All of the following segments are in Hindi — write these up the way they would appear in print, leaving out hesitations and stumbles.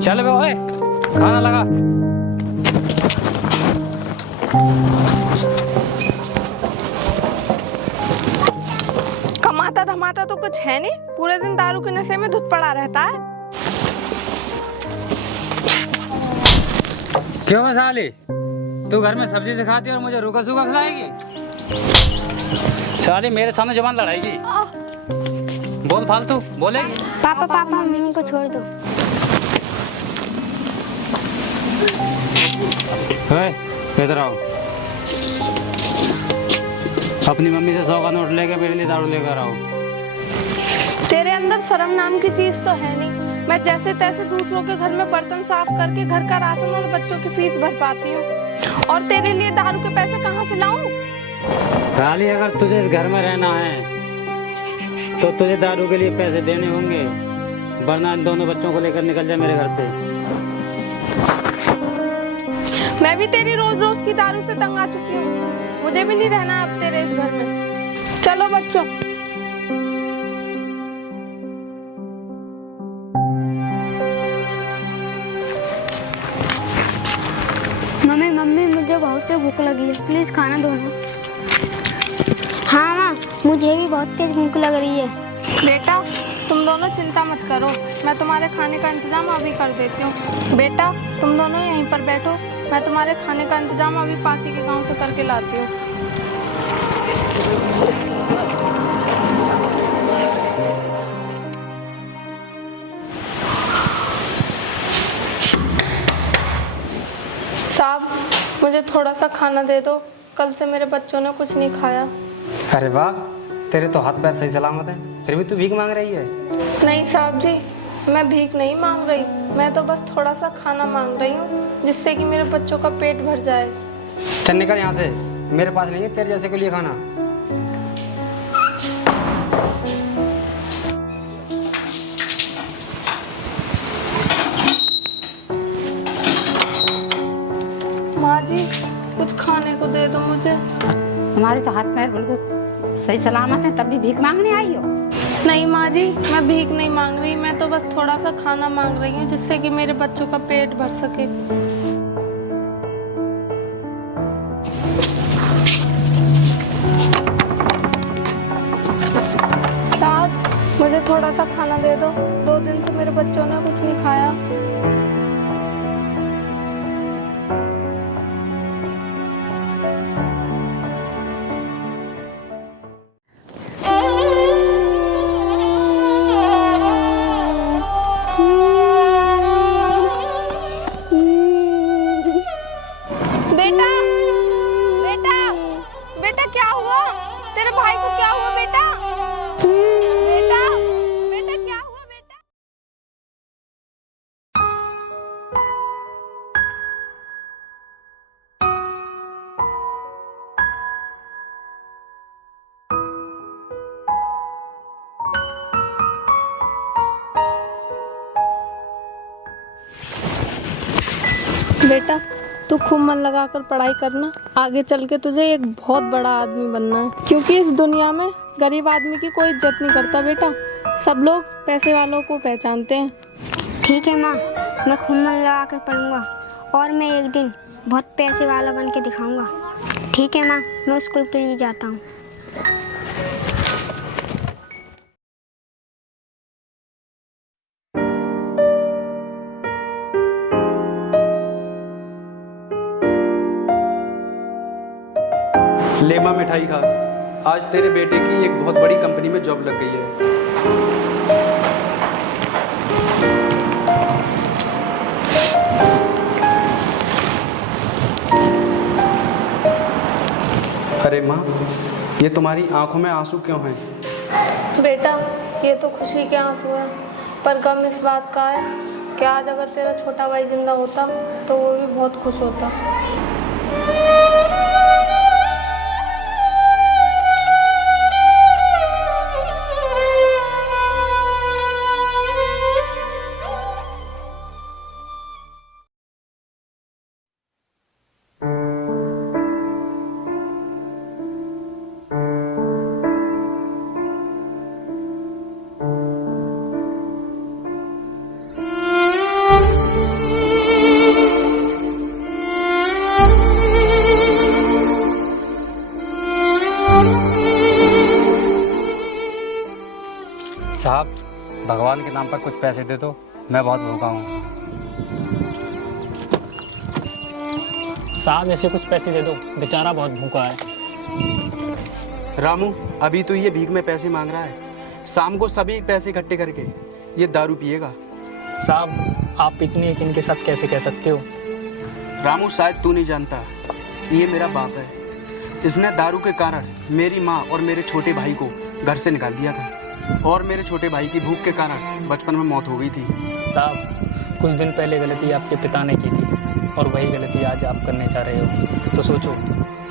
चल बे ओए, खाना लगा। कमाता धमाता तो कुछ है नहीं, पूरे दिन दारू के नशे में धुत पड़ा रहता है। क्यों है साली, तू घर में सब्जी से खाती है और मुझे रूखा सूखा खिलाएगी? साली मेरे सामने जबान लड़ाएगी? बोल फालतू बोलेगी। पापा पापा मम्मी को छोड़ दो। इधर आओ। अपनी मम्मी से 100 का नोट लेके मेरे लिए दारू लेकर आओ। तेरे अंदर शर्म नाम की चीज तो है नहीं। मैं जैसे तैसे दूसरों के घर में बर्तन साफ करके घर का राशन और बच्चों की फीस भर पाती हूँ, और तेरे लिए दारू के पैसे कहाँ से लाऊं? खाली अगर तुझे इस घर में रहना है तो तुझे दारू के लिए पैसे देने होंगे, वरना इन दोनों बच्चों को लेकर निकल जा मेरे घर से। मैं भी तेरी रोज रोज की दारू से तंग आ चुकी हूँ, मुझे भी नहीं रहना अब तेरे इस घर में। चलो बच्चों। मम्मी मम्मी मुझे बहुत तेज भूख लगी है, प्लीज खाना दो ना। हाँ माँ, मुझे भी बहुत तेज भूख लग रही है। बेटा तुम दोनों चिंता मत करो, मैं तुम्हारे खाने का इंतजाम अभी कर देती हूँ। बेटा तुम दोनों यहीं पर बैठो, मैं तुम्हारे खाने का इंतजाम अभी पासी के गांव से करके लाती हूँ। साहब मुझे थोड़ा सा खाना दे दो, कल से मेरे बच्चों ने कुछ नहीं खाया। अरे वाह, तेरे तो हाथ पैर सही सलामत है, फिर भी तू भीख मांग रही है। नहीं साहब जी, मैं भीख नहीं मांग रही, मैं तो बस थोड़ा सा खाना मांग रही हूँ जिससे कि मेरे बच्चों का पेट भर जाए। चल निकल यहाँ से, मेरे पास नहीं है तेरे जैसे के लिए खाना। माँ जी कुछ खाने को दे दो मुझे। तुम्हारे तो हाथ पैर बिल्कुल सही सलामत है, तब भी भीख मांगने आई हो? नहीं माँ जी, मैं भीख नहीं मांग रही, मैं तो बस थोड़ा सा खाना मांग रही हूँ जिससे कि मेरे बच्चों का पेट भर सके। साहब मुझे थोड़ा सा खाना दे दो, 2 दिन से मेरे बच्चों ने कुछ नहीं खाया। बेटा बेटा बेटा क्या हुआ? तेरे भाई को क्या हुआ बेटा? बेटा बेटा क्या हुआ बेटा? बेटा तू खूब मन लगाकर पढ़ाई करना, आगे चल के तुझे एक बहुत बड़ा आदमी बनना है, क्योंकि इस दुनिया में गरीब आदमी की कोई इज्जत नहीं करता बेटा, सब लोग पैसे वालों को पहचानते हैं। ठीक है माँ, मैं खूब मन लगा कर पढ़ूंगा और मैं एक दिन बहुत पैसे वाला बन के दिखाऊंगा। ठीक है माँ, मैं स्कूल के लिए जाता हूँ। ले माँ मिठाई खा, आज तेरे बेटे की एक बहुत बड़ी कंपनी में जॉब लग गई है। अरे माँ, ये तुम्हारी आंखों में आंसू क्यों हैं? बेटा ये तो खुशी के आंसू हैं, पर गम इस बात का है कि आज अगर तेरा छोटा भाई जिंदा होता तो वो भी बहुत खुश होता। नाम पर कुछ पैसे दे दो, मैं बहुत भूखा हूँ। साहब ऐसे कुछ पैसे दे दो, बेचारा बहुत भूखा है। रामू, अभी तो ये भीख में पैसे मांग रहा है, शाम को सभी पैसे इकट्ठे करके ये दारू पिएगा। साहब आप इतने यकीन के साथ कैसे कह सकते हो? रामू, शायद तू नहीं जानता, ये मेरा बाप है। इसने दारू के कारण मेरी माँ और मेरे छोटे भाई को घर से निकाल दिया था, और मेरे छोटे भाई की भूख के कारण बचपन में मौत हो गई थी। साहब कुछ दिन पहले गलती आपके पिता ने की थी, और वही गलती आज आप करने जा रहे हो। तो सोचो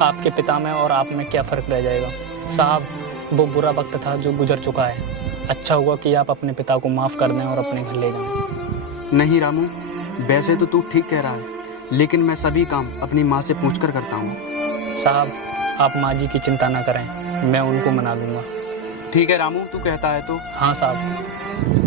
आपके पिता में और आप में क्या फ़र्क रह जाएगा। साहब वो बुरा वक्त था जो गुजर चुका है, अच्छा हुआ कि आप अपने पिता को माफ़ कर दें और अपने घर ले जाएं। नहीं रामू, वैसे तो तू ठीक कह रहा है, लेकिन मैं सभी काम अपनी माँ से पूछकर करता हूँ। साहब आप माँ जी की चिंता ना करें, मैं उनको मना दूंगा। ठीक है रामू, तू कहता है तो। हाँ साहब।